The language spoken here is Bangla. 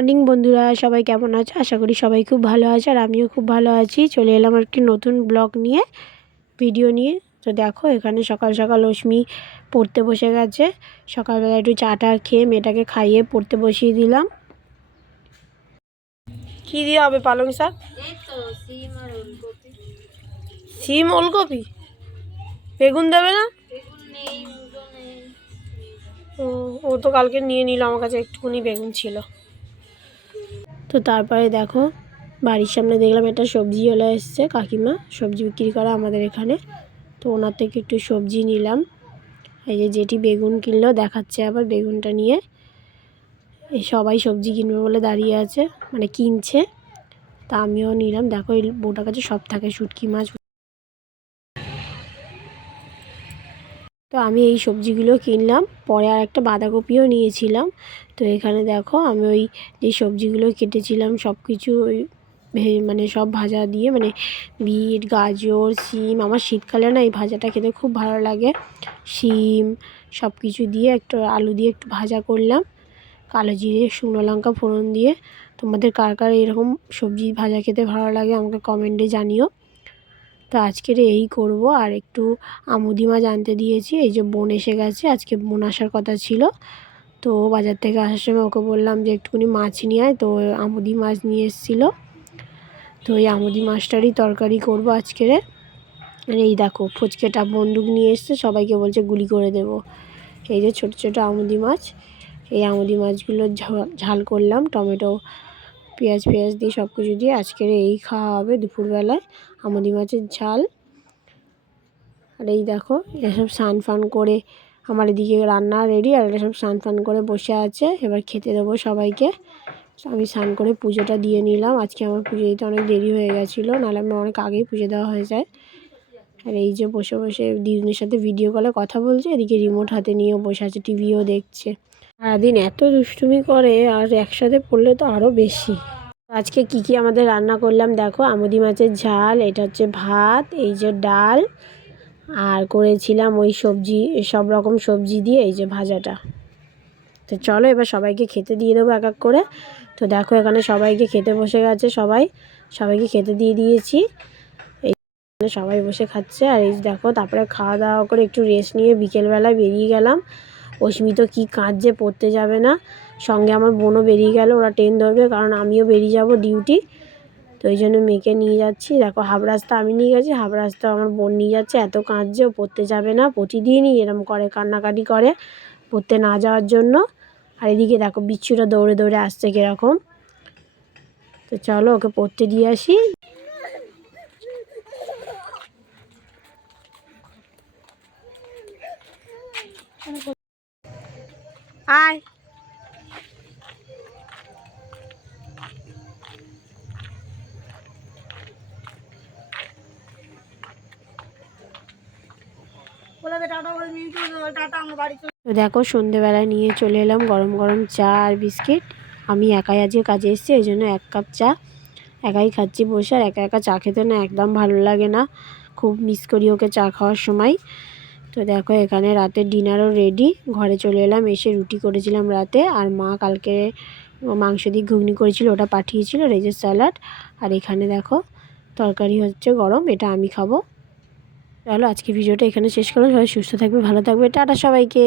মর্নিং বন্ধুরা, সবাই কেমন আছো? আশা করি সবাই খুব ভালো আছে আর আমিও খুব ভালো আছি। চলে এলাম একটি নতুন ব্লগ নিয়ে, ভিডিও নিয়ে। তো দেখো এখানে সকাল সকাল অশ্মি পড়তে বসে গেছে। সকালবেলা একটু চাটা খেয়ে মেয়েটাকে খাইয়ে পড়তে বসিয়ে দিলাম। কী দিয়ে হবে পালং শাক? সিম ওলকপি, বেগুন দেবে না? ও তো কালকে নিয়ে নিল, আমার কাছে একটুখানি বেগুন ছিল। তো তারপরে দেখো বাড়ির সামনে দেখলাম একটা সবজিওয়ালা এসছে, কাকিমা সবজি বিক্রি করে আমাদের এখানে। তো ওনার থেকে একটু সবজি নিলাম। এই যে যেটি বেগুন কিনলো দেখাচ্ছে, আবার বেগুনটা নিয়ে এই সবাই সবজি কিনবে বলে দাঁড়িয়ে আছে, মানে কিনছে। তা আমিও নিলাম। দেখো এই বউটার কাছে সব থাকে, শুটকি মাছ। তো আমি এই সবজিগুলো কিনলাম, পরে আর একটা বাঁধাকপিও নিয়েছিলাম। তো এখানে দেখো আমি ওই যে সবজিগুলো কেটেছিলাম সব কিছু ওই মানে সব ভাজা দিয়ে, মানে বিট, গাজর, শিম, আমার শীতকালে না এই ভাজাটা খেতে খুব ভালো লাগে। শিম সব কিছু দিয়ে একটু আলু দিয়ে একটু ভাজা করলাম, কালো জিরে শুকনো লঙ্কা ফোড়ন দিয়ে। তোমাদের কার কার এরকম সবজি ভাজা খেতে ভালো লাগে আমাকে কমেন্টে জানিও। তো আজকের এই করব। আর একটু আমুদি মাছ আনতে দিয়েছি, এই যে বোন এসে গেছে, আজকে বোন আসার কথা ছিল। তো বাজার থেকে আসার সময় ওকে বললাম যে একটুখানি মাছ নিয়ে আয়, তো আমুদি মাছ নিয়ে এসেছিলো। তো এই আমুদি মাছটারই তরকারি করব আজকের। আর এই দেখো ফুচকেটা বন্দুক নিয়ে এসছে, সবাইকে বলছে গুলি করে দেব। এই যে ছোট ছোট আমুদি মাছ, এই আমুদি মাছগুলো ঝাল করলাম টমেটো পেঁয়াজ দিয়ে সব কিছু দিয়ে। আজকের এই খাওয়া হবে দুপুরবেলায়, আমুদি মাছের ঝাল। আর এই দেখো এসব স্নান ফান করে আমার এদিকে রান্না রেডি, আর এসব স্নান ফান করে বসে আছে। এবার খেতে দেবো সবাইকে। আমি স্নান করে পুজোটা দিয়ে নিলাম। আজকে আমার পুজো দিতে অনেক দেরি হয়ে গেছিলো, নাহলে আমার অনেক আগেই পুজো দেওয়া হয়ে যায়। আর এই যে বসে বসে দিদির সাথে ভিডিও কলে কথা বলছে, এদিকে রিমোট হাতে নিয়েও বসে আছে, টিভিও দেখছে। সারাদিন এত দুষ্টুমি করে, আর একসাথে পড়লে তো আরও বেশি। আজকে কি আমাদের রান্না করলাম দেখো, আমুদি মাছের ঝাল, এটা হচ্ছে ভাত, এই যে ডাল, আর করেছিলাম ওই সবজি, সব রকম সবজি দিয়ে এই যে ভাজাটা। তো চলো এবার সবাইকে খেতে দিয়ে দেবো এক এক করে। তো দেখো এখানে সবাইকে খেতে বসে গেছে, সবাইকে খেতে দিয়ে দিয়েছি। এই সবাই বসে খাচ্ছে। আর এই দেখো তারপরে খাওয়া দাওয়া করে একটু রেস্ট নিয়ে বিকেলবেলায় বেরিয়ে গেলাম। অস্মি তো কী কাঁদছে, পড়তে যাবে না। সঙ্গে আমার বোনও বেরিয়ে গেল, ওরা ট্রেন ধরবে, কারণ আমিও বেরিয়ে যাব ডিউটি। তো ওই জন্য মেয়েকে নিয়ে যাচ্ছি। দেখো হাফ রাস্তা আমি নিয়ে গেছি, হাফ রাস্তা আমার বোন নিয়ে যাচ্ছে। এত কাঁদছে, ও পড়তে যাবে না, প্রতিদিনই এরম করে, কান্নাকাটি করে পড়তে না যাওয়ার জন্য। আর এদিকে দেখো বিচ্ছুটা দৌড়ে দৌড়ে আসছে কীরকম। তো চলো ওকে পড়তে দিয়ে আসি। আয় তো দেখো সন্ধেবেলায় নিয়ে চলে এলাম গরম গরম চা আর বিস্কিট। আমি একাই আজকে কাজে এসেছি, এই জন্য 1 কাপ চা একাই খাচ্ছি বসে। আর একা একা চা খেতে না একদম ভালো লাগে না, খুব মিস করি ওকে চা খাওয়ার সময়। তো দেখো এখানে রাতের ডিনারও রেডি। ঘরে চলে এলাম, এসে রুটি করেছিলাম রাতে, আর মা কালকে মাংস দিয়ে ঘুগনি করেছিল, ওটা পাঠিয়েছিল। আর এই যে স্যালাড, আর এখানে দেখো তরকারি হচ্ছে গরম, এটা আমি খাবো। চলো আজকে ভিডিওটা এখানে শেষ করো। সবাই সুস্থ থাকবে, ভালো থাকবে, টাটা সবাইকে।